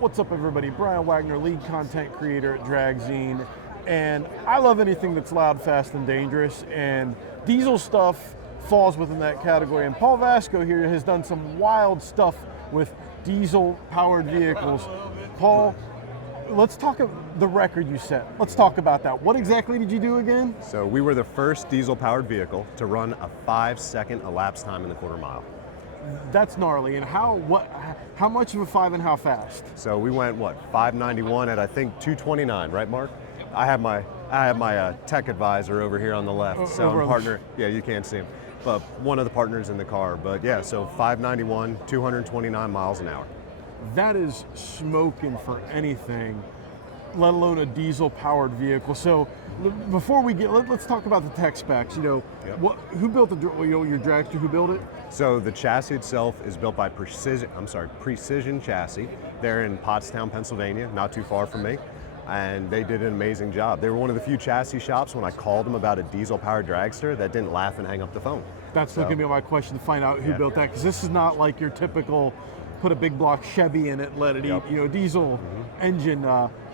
What's up, everybody? Brian Wagner, lead content creator at Dragzine, and I love anything that's loud, fast, and dangerous, and diesel stuff falls within that category. And Paul Vasko here has done some wild stuff with diesel-powered vehicles. Paul, let's talk about the record you set. Let's talk about that. What exactly did you do again? So we were the first diesel-powered vehicle to run a 5-second elapsed time in the quarter mile. That's gnarly. And how much of a 5 and how fast? So we went, 591 at I think 229, right, Mark? I have my tech advisor over here on the left. So I'm partner. Yeah, you can't see him, but one of the partners in the car. But yeah, so 591, 229 miles an hour. That is smoking for anything, let alone a diesel-powered vehicle. So before we get, let's talk about the tech specs. You know, who built your Dragster? Who built it? So the chassis itself is built by Precision Chassis. They're in Pottstown, Pennsylvania, not too far from me, and they did an amazing job. They were one of the few chassis shops when I called them about a diesel-powered Dragster that didn't laugh and hang up the phone. That's going to be my question, to find out who built that, because this is not like your typical put a big block Chevy in it, let it eat. You know, diesel engine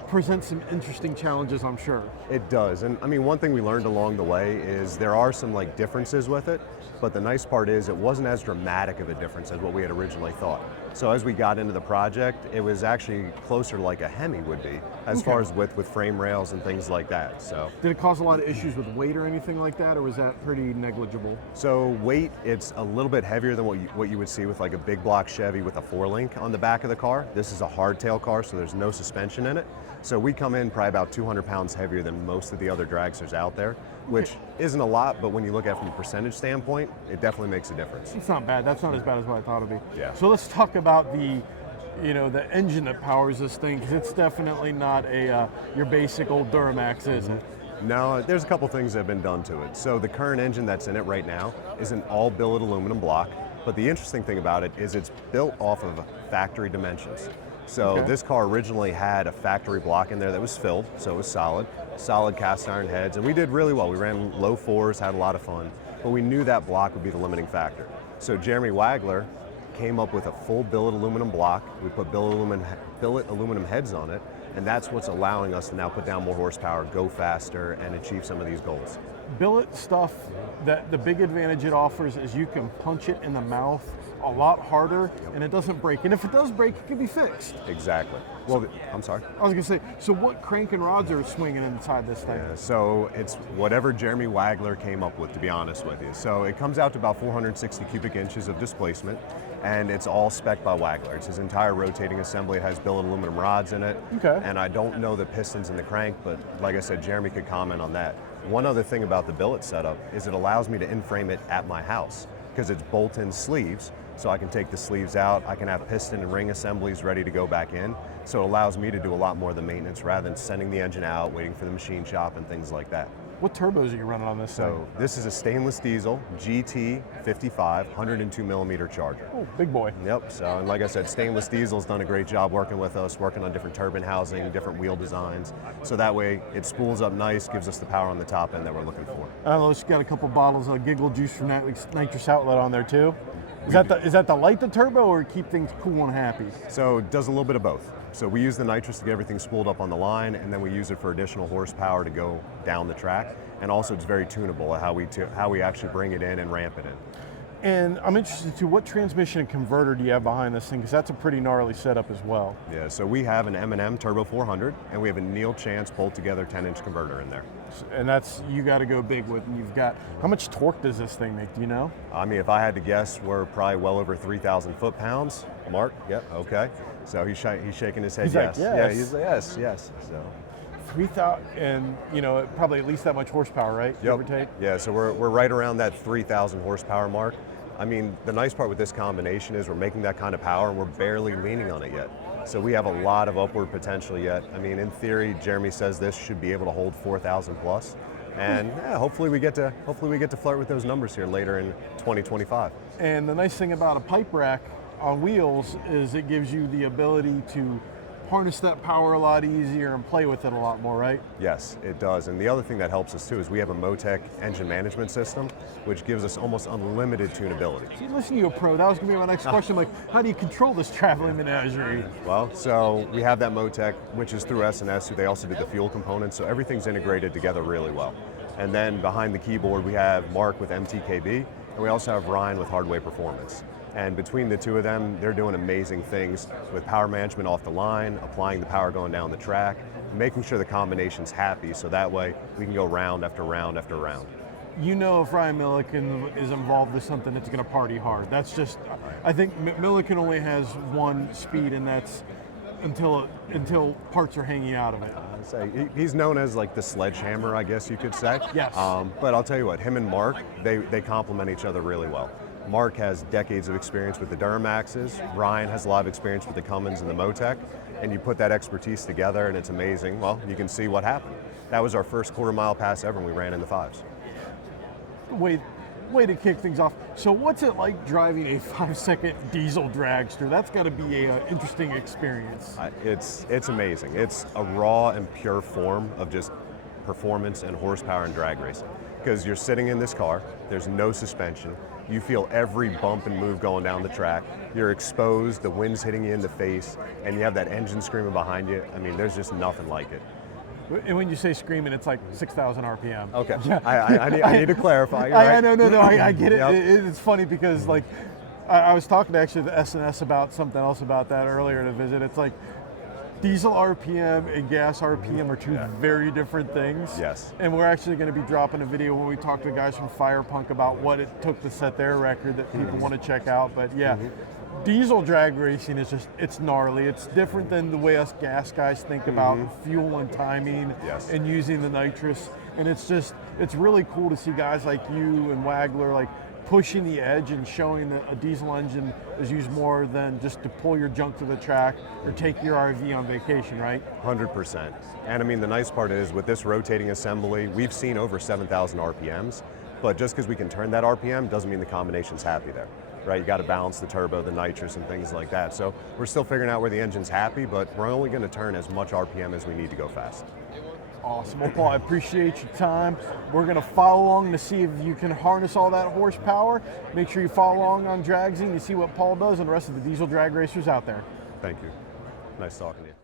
presents some interesting challenges, I'm sure. It does, and I mean, one thing we learned along the way is there are some differences with it, but the nice part is it wasn't as dramatic of a difference as what we had originally thought. So as we got into the project, it was actually closer to like a Hemi would be, as far as width with frame rails and things like that. So did it cause a lot of issues with weight or anything like that, or was that pretty negligible? So weight, it's a little bit heavier than what you would see with like a big block Chevy with a 4-link on the back of the car. This is a hardtail car, so there's no suspension in it. So we come in probably about 200 pounds heavier than most of the other Dragsters out there, which isn't a lot, but when you look at it from a percentage standpoint, it definitely makes a difference. It's not bad. That's not as bad as what I thought it'd be. Yeah. So let's talk about the engine that powers this thing, because it's definitely not your basic old Duramax, is it? No, there's a couple things that have been done to it. So the current engine that's in it right now is an all billet aluminum block, but the interesting thing about it is it's built off of factory dimensions. So this car originally had a factory block in there that was filled, so it was solid cast iron heads, and we did really well. We ran low fours, had a lot of fun, but we knew that block would be the limiting factor. So Jeremy Wagler came up with a full billet aluminum block. We put billet aluminum heads on it, and that's what's allowing us to now put down more horsepower, go faster, and achieve some of these goals. Billet stuff, that the big advantage it offers is you can punch it in the mouth a lot harder, and it doesn't break. And if it does break, it can be fixed. Exactly. Well, I'm sorry. I was going to say, so what crank and rods are swinging inside this thing? Yeah, so it's whatever Jeremy Wagler came up with, to be honest with you. So it comes out to about 460 cubic inches of displacement, and it's all spec'd by Wagler. It's his entire rotating assembly. It has billet aluminum rods in it. Okay. And I don't know the pistons in the crank, but like I said, Jeremy could comment on that. One other thing about the billet setup is it allows me to in-frame it at my house, because it's bolt-in sleeves, so I can take the sleeves out, I can have piston and ring assemblies ready to go back in, so it allows me to do a lot more of the maintenance rather than sending the engine out, waiting for the machine shop and things like that. What turbos are you running on this thing? So this is a stainless diesel GT 55 102 millimeter charger. Oh, big boy. Yep, so and like I said, stainless diesel's done a great job working with us, working on different turbine housing, different wheel designs, so that way it spools up nice, gives us the power on the top end that we're looking for. I know it's got a couple bottles of Giggle Juice from Nitrous Outlet on there too. Is that to light the turbo or keep things cool and happy? So it does a little bit of both. So we use the nitrous to get everything spooled up on the line, and then we use it for additional horsepower to go down the track. And also it's very tunable at how we actually bring it in and ramp it in. And I'm interested too, what transmission and converter do you have behind this thing? Because that's a pretty gnarly setup as well. Yeah, so we have an M&M Turbo 400, and we have a Neil Chance pulled together 10-inch converter in there. And that's, you got to go big with, and you've got, how much torque does this thing make, do you know? I mean, if I had to guess, we're probably well over 3,000 foot-pounds. Mark? Yep, okay. So he's shaking his head, he's yes. Like, yes. Yeah, he's like, yes. So 3,000, and probably at least that much horsepower, right? Yep. Give or take? Yeah, so we're right around that 3,000 horsepower mark. I mean, the nice part with this combination is we're making that kind of power and we're barely leaning on it yet. So we have a lot of upward potential yet. I mean, in theory, Jeremy says this should be able to hold 4,000 plus. And yeah, hopefully we get to flirt with those numbers here later in 2025. And the nice thing about a pipe rack on wheels is it gives you the ability to harness that power a lot easier and play with it a lot more, right? Yes, it does. And the other thing that helps us too is we have a Motec engine management system, which gives us almost unlimited tunability. See, listen to you, a pro. That was going to be my next question. Like, how do you control this traveling menagerie? Well, so we have that Motec, which is through S&S, who they also do the fuel components, so everything's integrated together really well. And then behind the keyboard, we have Mark with MTKB, and we also have Ryan with Hardway Performance. And between the two of them, they're doing amazing things with power management off the line, applying the power going down the track, making sure the combination's happy, so that way we can go round after round after round. You know, if Ryan Milliken is involved with something, it's going to party hard. That's just, I think Milliken only has one speed, and that's until parts are hanging out of it. He's known as like the sledgehammer, I guess you could say. Yes. But I'll tell you what, him and Mark, they complement each other really well. Mark has decades of experience with the Duramaxes. Ryan has a lot of experience with the Cummins and the Motec. And you put that expertise together and it's amazing. Well, you can see what happened. That was our first quarter-mile pass ever, and we ran in the 5s. Way to kick things off. So what's it like driving a 5-second diesel dragster? That's got to be an interesting experience. It's amazing. It's a raw and pure form of just performance and horsepower and drag racing. Because you're sitting in this car, there's no suspension, you feel every bump and move going down the track, you're exposed, the wind's hitting you in the face, and you have that engine screaming behind you. I mean, there's just nothing like it. And when you say screaming, it's like 6,000 RPM. Okay, yeah. I need to clarify. Right? No, I get it. Yep. It's funny because like, I was talking to actually the S&S about something else about that earlier in a visit. It's like, diesel RPM and gas RPM are two very different things. Yes. And we're actually going to be dropping a video when we talk to the guys from Firepunk about what it took to set their record that people want to check out. But yeah, diesel drag racing is just, it's gnarly. It's different than the way us gas guys think about fuel and timing and using the nitrous. And it's just, it's really cool to see guys like you and Wagler like pushing the edge and showing that a diesel engine is used more than just to pull your junk to the track or take your RV on vacation, right? 100%. And I mean, the nice part is with this rotating assembly, we've seen over 7,000 RPMs, but just because we can turn that RPM doesn't mean the combination's happy there, right? You got to balance the turbo, the nitrous, and things like that. So we're still figuring out where the engine's happy, but we're only going to turn as much RPM as we need to go fast. Awesome. Well, Paul, I appreciate your time. We're going to follow along to see if you can harness all that horsepower. Make sure you follow along on Dragzine to see what Paul does and the rest of the diesel drag racers out there. Thank you. Nice talking to you.